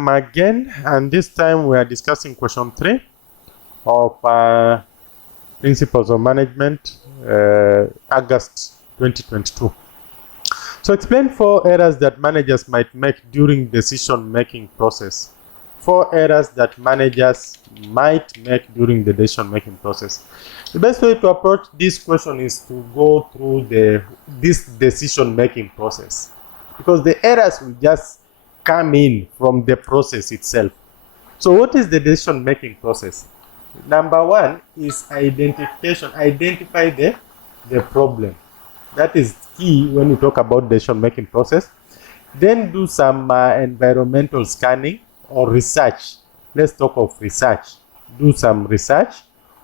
Welcome again, and this time we are discussing question 3 of Principles of Management, August 2022. So explain 4 errors that managers might make during decision-making process. 4 errors that managers might make during the decision-making process. The best way to approach this question is to go through this decision-making process, because the errors will just come in from the process itself. So what is the decision-making process? Number 1 is identification. Identify the problem. That is key when we talk about decision-making process. Then do some environmental scanning or research. Let's talk of research. Do some research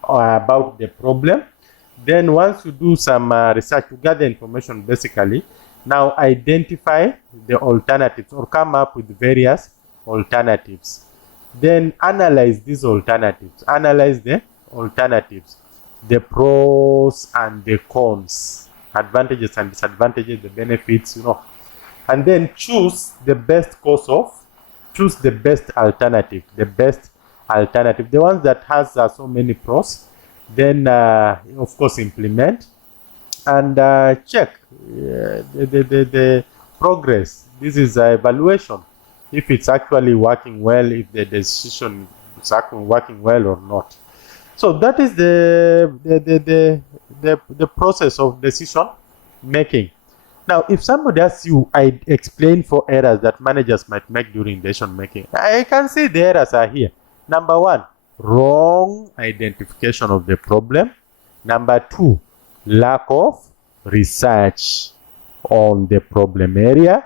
about the problem. Then once you do some research to gather information, basically, now identify the alternatives or come up with various alternatives. Then analyze these alternatives. Analyze the alternatives, the pros and the cons, advantages and disadvantages, the benefits, and then choose the best choose the best alternative, the ones that has so many pros. Then of course implement and check the progress. This is evaluation, if it's actually working well, if the decision is actually working well or not. So that is the process of decision making. Now, if somebody asks you, I explain 4 errors that managers might make during decision making, I can see the errors are here. Number 1, wrong identification of the problem. Number 2, lack of research on the problem area,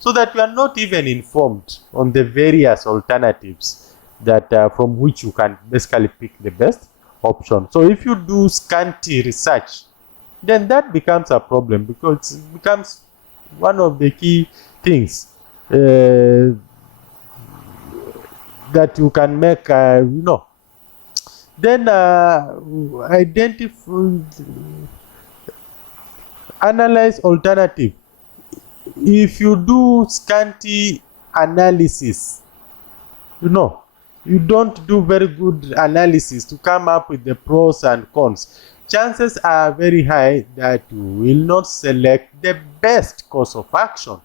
so that you are not even informed on the various alternatives that from which you can basically pick the best option. So if you do scanty research, then that becomes a problem, because it becomes one of the key things that you can make, Then analyze alternative. If you do scanty analysis, you don't do very good analysis to come up with the pros and cons, chances are very high that you will not select the best course of action.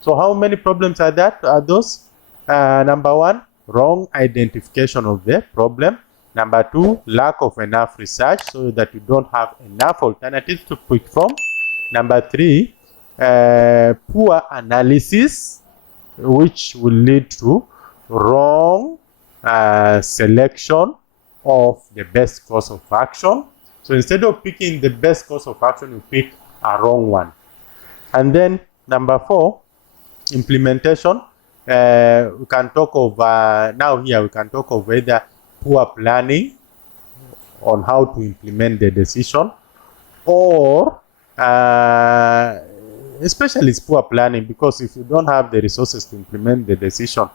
So how many problems are those? Number 1, wrong identification of the problem. Number 2, lack of enough research, so that you don't have enough alternatives to pick from. Number 3, poor analysis, which will lead to wrong selection of the best course of action. So instead of picking the best course of action, you pick a wrong one. And then number 4, implementation. We can talk of now here we can talk of either poor planning on how to implement the decision, or especially it's poor planning, because if you don't have the resources to implement the decision,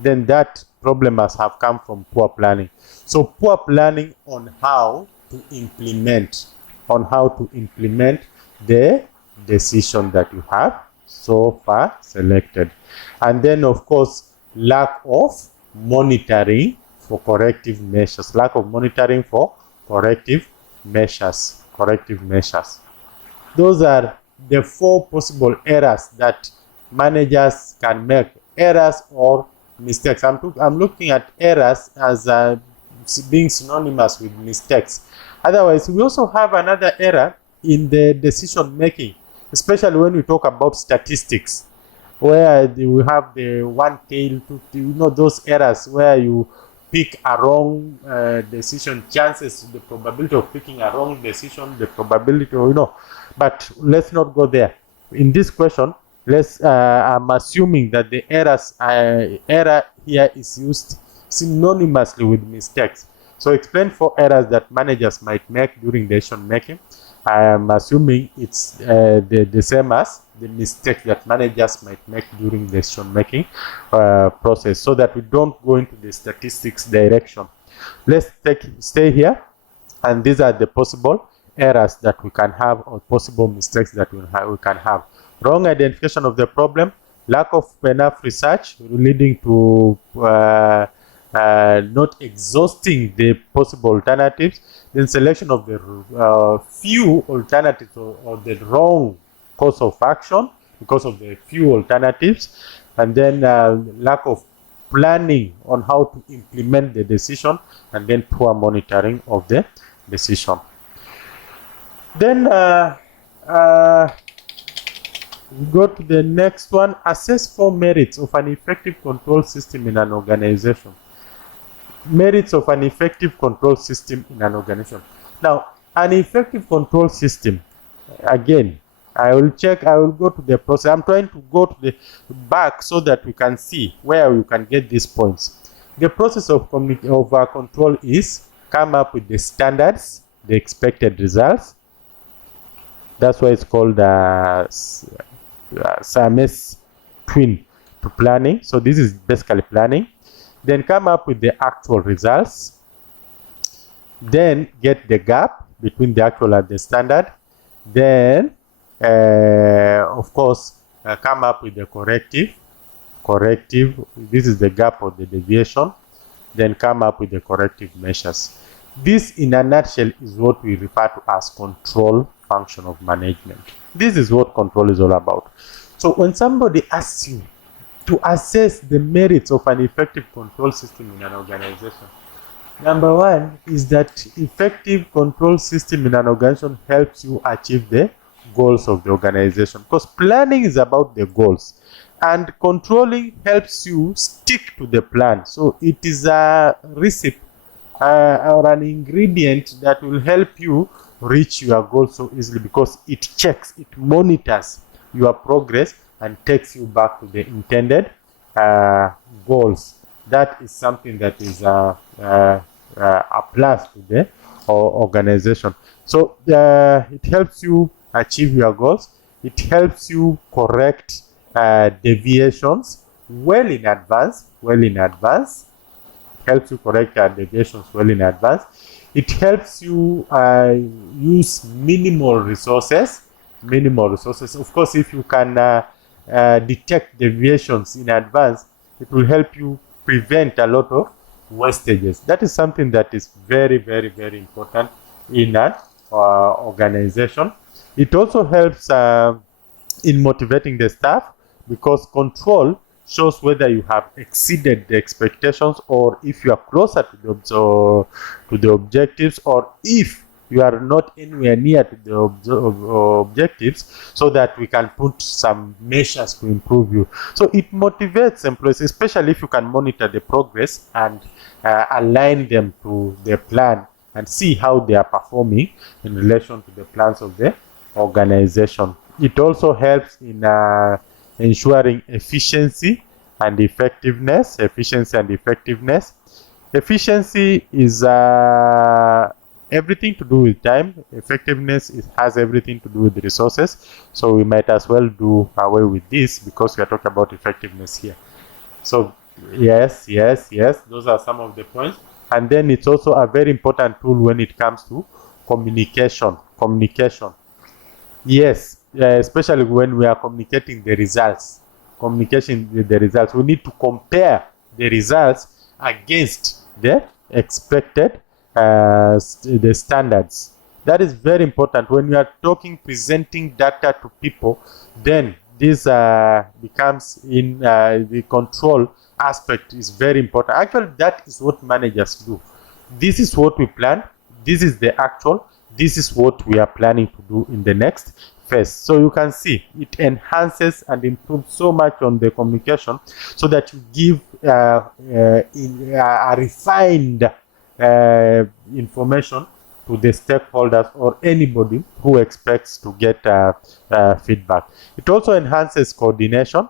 then that problem must have come from poor planning. So poor planning on how to implement the decision that you have so far selected. And then of course, lack of monitoring for corrective measures. Those are the 4 possible errors that managers can make. Errors or mistakes. I'm looking at errors as being synonymous with mistakes. Otherwise, we also have another error in the decision making, especially when we talk about statistics, where we have the one tail, those errors where you pick a wrong decision, the probability of picking a wrong decision, the probability, but let's not go there. In this question, I'm assuming that the error here is used synonymously with mistakes. So explain 4 errors that managers might make during decision making. I am assuming it's the same as the mistakes that managers might make during the decision making process, so that we don't go into the statistics direction. Let's stay here, and these are the possible errors that we can have, or possible mistakes that we can have. Wrong identification of the problem, lack of enough research leading to not exhausting the possible alternatives, then selection of the few alternatives or the wrong course of action because of the few alternatives, and then lack of planning on how to implement the decision, and then poor monitoring of the decision. Then we go to the next one. Assess 4 merits of an effective control system in an organization. Merits of an effective control system in an organization. Now, an effective control system, again, I will go to the process. I'm trying to go to the back so that we can see where you can get these points. The process of control is come up with the standards, the expected results. That's why it's called Siamese twin to planning. So this is basically planning. Then come up with the actual results. Then get the gap between the actual and the standard. Then, of course, come up with the corrective. This is the gap or the deviation. Then come up with the corrective measures. This, in a nutshell, is what we refer to as control function of management. This is what control is all about. So when somebody asks you to assess the merits of an effective control system in an organization, number one is that effective control system in an organization helps you achieve the goals of the organization, because planning is about the goals and controlling helps you stick to the plan. So it is a recipe or an ingredient that will help you reach your goal so easily, because it checks, it monitors your progress and takes you back to the intended goals. That is something that is a plus to the organization. So it helps you achieve your goals. It helps you correct deviations well in advance. Helps you correct deviations well in advance. It helps you use minimal resources. Of course, if you can detect deviations in advance, it will help you prevent a lot of wastages. That is something that is very, very, very important in an organization. It also helps in motivating the staff, because control shows whether you have exceeded the expectations or if you are closer to the objectives, or if you are not anywhere near to the objectives, so that we can put some measures to improve you. So it motivates employees, especially if you can monitor the progress and align them to the plan and see how they are performing in relation to the plans of the organization. It also helps in ensuring efficiency and effectiveness. Efficiency is everything to do with time. Effectiveness has everything to do with the resources. So we might as well do away with this, because we are talking about effectiveness here. So yes, those are some of the points. And then it's also a very important tool when it comes to communication. Yes, especially when we are communicating the results. We need to compare the results against the expected the standards. That is very important when you are presenting data to people. Then this becomes in the control aspect is very important. Actually, that is what managers do. This is what we plan. This is the actual. This is what we are planning to do in the next phase. So you can see it enhances and improves so much on the communication, so that you give a refined information to the stakeholders or anybody who expects to get feedback. It also enhances coordination.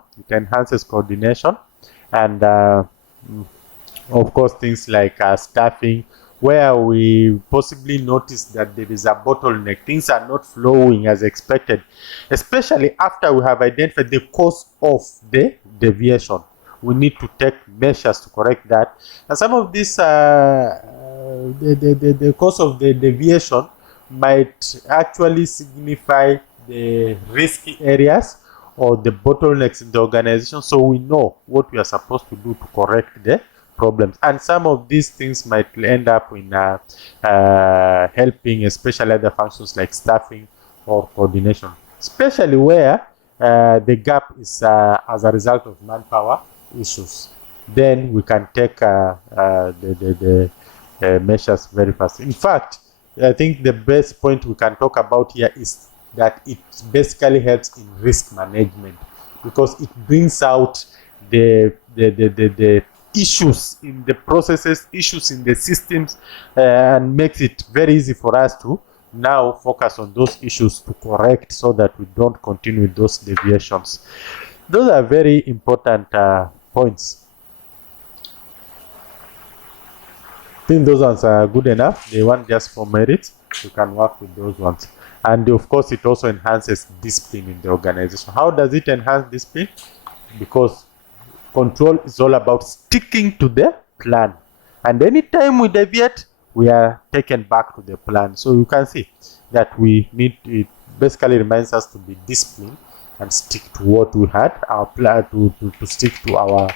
And of course, things like staffing, where we possibly notice that there is a bottleneck, things are not flowing as expected, especially after we have identified the cause of the deviation. We need to take measures to correct that. And some of this, the cause of the deviation might actually signify the risky areas, or the bottlenecks in the organization, so we know what we are supposed to do to correct the problems. And some of these things might end up in helping especially other functions like staffing or coordination, especially where the gap is as a result of manpower issues. Then we can take the measures very fast. In fact, I think the best point we can talk about here is that it basically helps in risk management, because it brings out the issues in the processes, issues in the systems, and makes it very easy for us to now focus on those issues to correct, so that we don't continue with those deviations. Those are very important points. I think those ones are good enough. They want just for merit. You can work with those ones. And of course, it also enhances discipline in the organization. How does it enhance discipline? Because control is all about sticking to the plan. And anytime we deviate, we are taken back to the plan. So you can see that we need, it basically reminds us to be disciplined and stick to what we had, our plan, to stick to our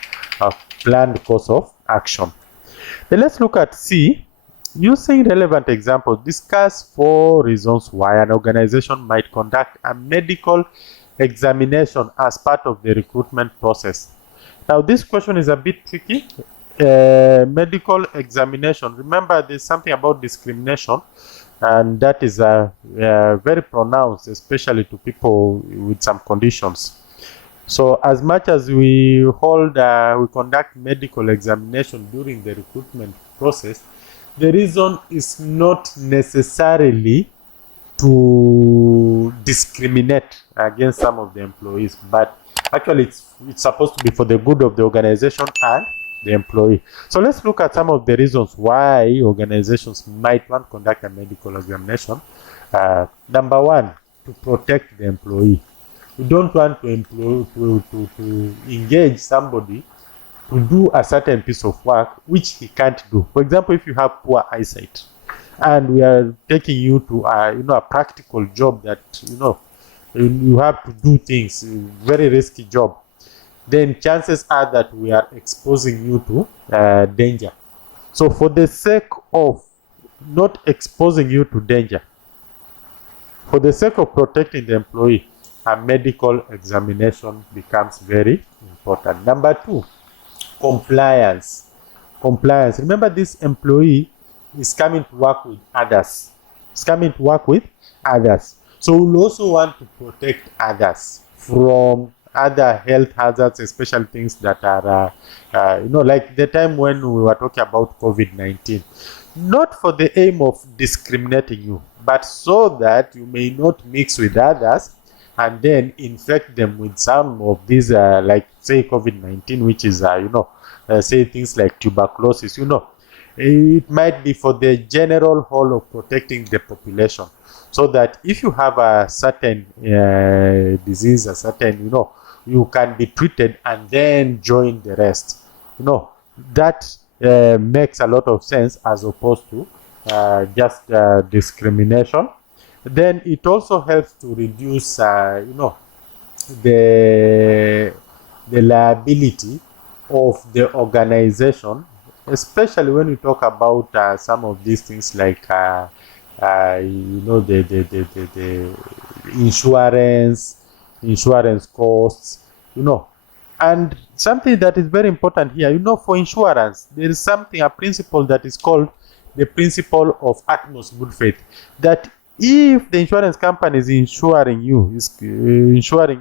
planned course of action. Then let's look at C. Using relevant examples, discuss 4 reasons why an organization might conduct a medical examination as part of the recruitment process. Now, this question is a bit tricky. Medical examination. Remember, there's something about discrimination, and that is very pronounced, especially to people with some conditions. So as much as we conduct medical examination during the recruitment process, the reason is not necessarily to discriminate against some of the employees, but actually it's supposed to be for the good of the organization and the employee. So let's look at some of the reasons why organizations might want to conduct a medical examination. Number 1, to protect the employee. We don't want to engage somebody to do a certain piece of work which he can't do. For example, if you have poor eyesight and we are taking you to a practical job that you have to do things, very risky job, then chances are that we are exposing you to danger. So for the sake of not exposing you to danger, for the sake of protecting the employee, a medical examination becomes very important. Number 2, compliance. Compliance. Remember, this employee is coming to work with others. It's coming to work with others. So we'll also want to protect others from other health hazards, especially things that are, like the time when we were talking about COVID-19. Not for the aim of discriminating you, but so that you may not mix with others and then infect them with some of these, like say COVID-19, which is, say things like tuberculosis. It might be for the general whole of protecting the population, so that if you have a certain disease, a certain, you can be treated and then join the rest. That makes a lot of sense as opposed to just discrimination. Then it also helps to reduce, the liability of the organization, especially when we talk about some of these things like, the insurance costs, And something that is very important here, for insurance, there is a principle that is called the principle of utmost good faith. That if the insurance company is insuring you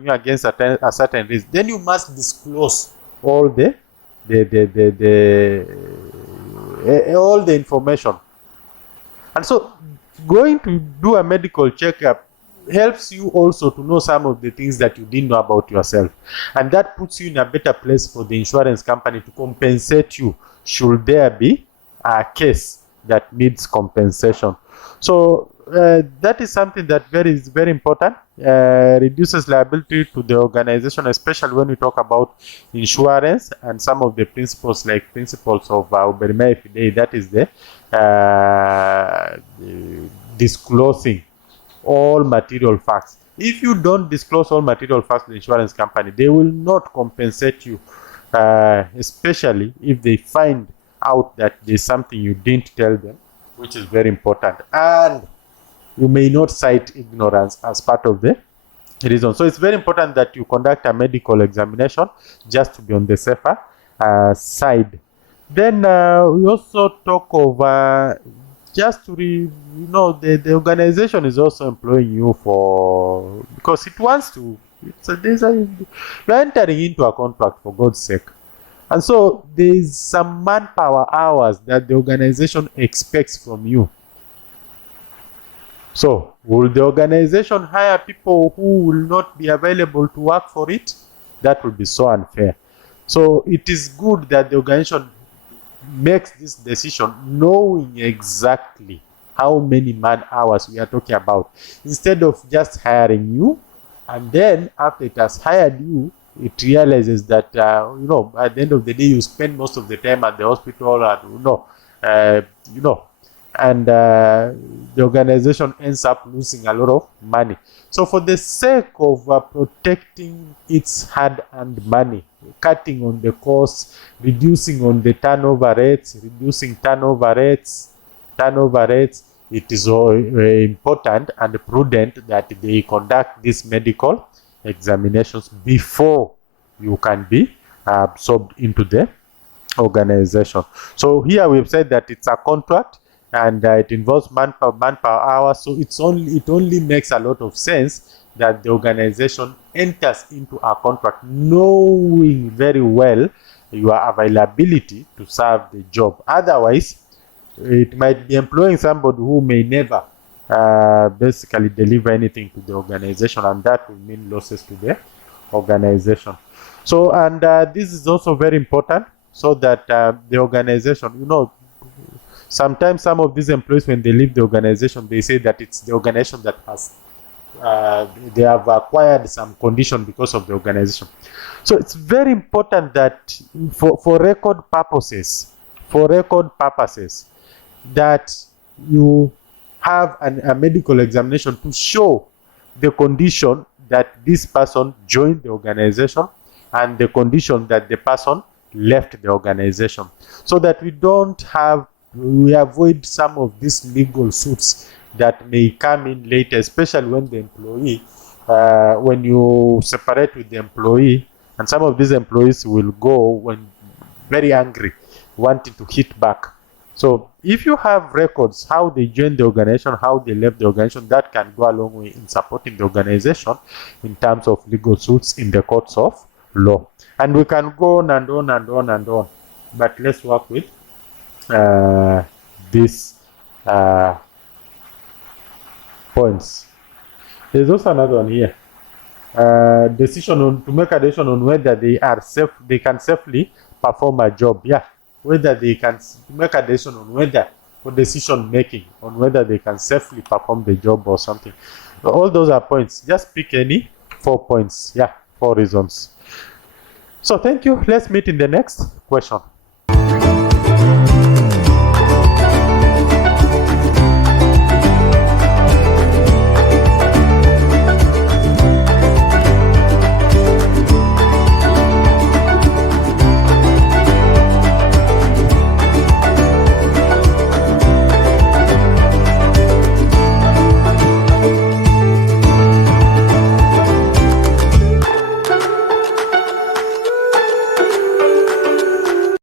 against a certain risk, then you must disclose all the information. And so going to do a medical checkup helps you also to know some of the things that you didn't know about yourself, and that puts you in a better place for the insurance company to compensate you should there be a case that needs compensation. So that is something that is very important. Reduces liability to the organization, especially when we talk about insurance and some of the principles like principles of Ubermae Fidei, that is the disclosing all material facts. If you don't disclose all material facts to the insurance company, they will not compensate you, especially if they find out that there's something you didn't tell them, which is very important. And you may not cite ignorance as part of the reason. So it's very important that you conduct a medical examination just to be on the safer side. Then we also talk of just to the organization is also employing you for, because it wants to, you're entering into a contract, for God's sake. And so there's some manpower hours that the organization expects from you. So will the organization hire people who will not be available to work for it? That would be so unfair. So it is good that the organization makes this decision knowing exactly how many man hours we are talking about, instead of just hiring you, and then after it has hired you, it realizes that at the end of the day you spend most of the time at the hospital, and and the organization ends up losing a lot of money. So for the sake of protecting its hard-earned money, cutting on the costs, reducing on the turnover rates, it is important and prudent that they conduct these medical examinations before you can be absorbed into the organization. So here we've said that it's a contract, and it involves manpower hours, so it only makes a lot of sense that the organization enters into a contract knowing very well your availability to serve the job. Otherwise, it might be employing somebody who may never basically deliver anything to the organization, and that will mean losses to the organization. So, and this is also very important, so that the organization, sometimes some of these employees, when they leave the organization, they say that it's the organization that has, they have acquired some condition because of the organization. So it's very important that for record purposes, that you have a medical examination to show the condition that this person joined the organization and the condition that the person left the organization, so that we avoid some of these legal suits that may come in later, especially when the employee, when you separate with the employee, and some of these employees will go when very angry, wanting to hit back. So if you have records, how they joined the organization, how they left the organization, that can go a long way in supporting the organization in terms of legal suits in the courts of law. And we can go on and on and on and on, but let's work with these points. There's also another one here. To make a decision on whether they can safely perform a job. Yeah, whether they can make a decision on decision making on whether they can safely perform the job or something. All those are points. Just pick any 4 points. Yeah, 4 reasons. So thank you. Let's meet in the next question.